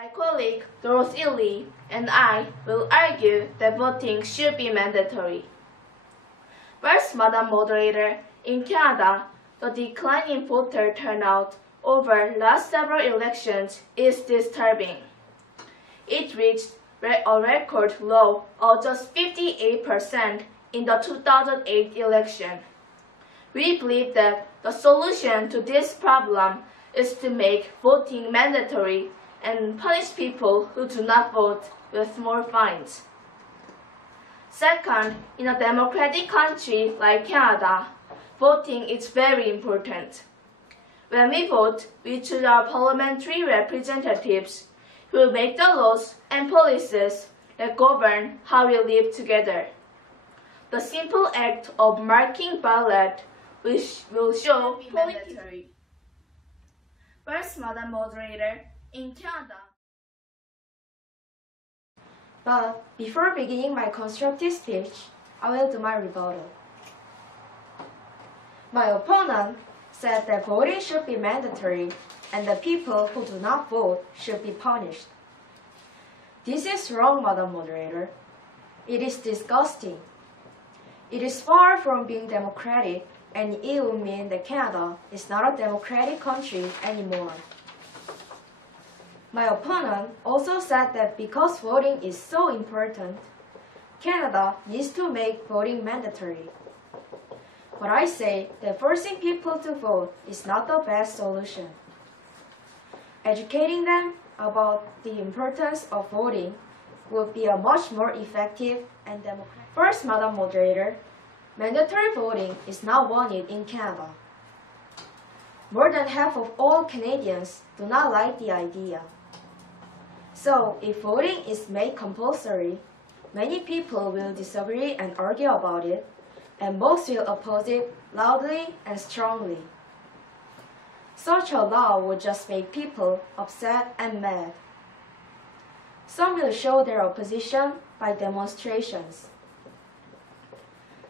My colleague Dorothy and I will argue that voting should be mandatory. First, Madam Moderator, in Canada, the decline in voter turnout over last several elections is disturbing. It reached a record low of just 58% in the 2008 election. We believe that the solution to this problem is to make voting mandatory and punish people who do not vote with more fines. Second, in a democratic country like Canada, voting is very important. When we vote, we choose our parliamentary representatives who will make the laws and policies that govern how we live together. The simple act of marking ballot will show mandatory. First, Madam Moderator, in Canada. But before beginning my constructive speech, I will do my rebuttal. My opponent said that voting should be mandatory and the people who do not vote should be punished. This is wrong, Madam Moderator. It is disgusting. It is far from being democratic, and it would mean that Canada is not a democratic country anymore. My opponent also said that because voting is so important, Canada needs to make voting mandatory. But I say that forcing people to vote is not the best solution. Educating them about the importance of voting would be a much more effective and democratic. First, Madam Moderator, mandatory voting is not wanted in Canada. More than half of all Canadians do not like the idea. So, if voting is made compulsory, many people will disagree and argue about it, and most will oppose it loudly and strongly. Such a law would just make people upset and mad. Some will show their opposition by demonstrations.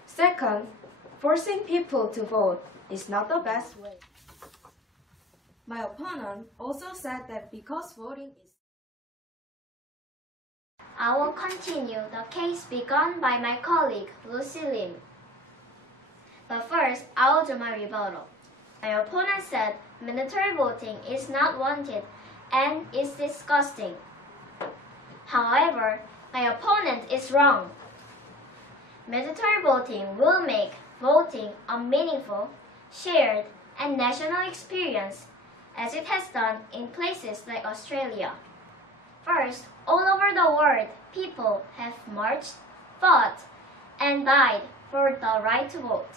Second, forcing people to vote is not the best way. My opponent also said that because voting is... I will continue the case begun by my colleague Lucy Lim. But first, I will do my rebuttal. My opponent said mandatory voting is not wanted and is disgusting. However, my opponent is wrong. Mandatory voting will make voting a meaningful, shared, and national experience, as it has done in places like Australia. First, all over the world, people have marched, fought, and died for the right to vote.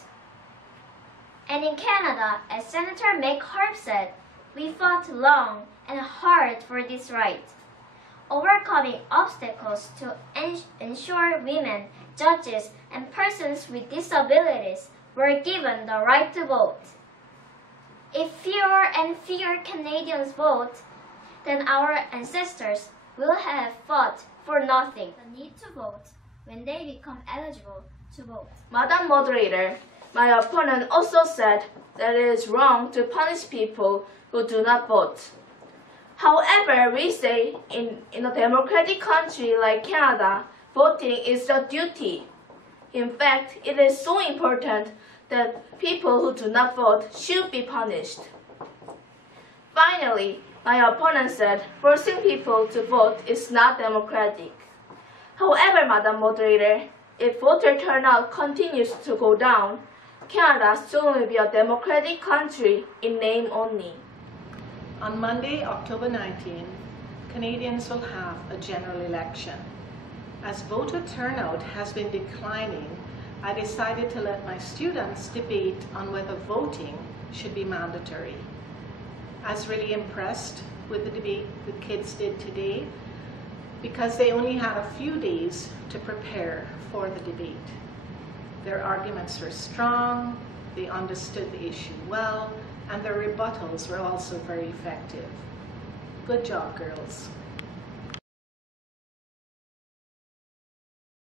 And in Canada, as Senator McHarp said, we fought long and hard for this right, overcoming obstacles to ensure women, judges, and persons with disabilities were given the right to vote. If fewer and fewer Canadians vote, then our ancestors will have fought for nothing. The need to vote when they become eligible to vote. Madam Moderator, my opponent also said that it is wrong to punish people who do not vote. However, we say in a democratic country like Canada, voting is a duty. In fact, it is so important that people who do not vote should be punished. Finally, my opponent said forcing people to vote is not democratic. However, Madam Moderator, if voter turnout continues to go down, Canada soon will be a democratic country in name only. On Monday, October 19, Canadians will have a general election. As voter turnout has been declining, I decided to let my students debate on whether voting should be mandatory. I was really impressed with the debate the kids did today because they only had a few days to prepare for the debate. Their arguments were strong, they understood the issue well, and their rebuttals were also very effective. Good job, girls.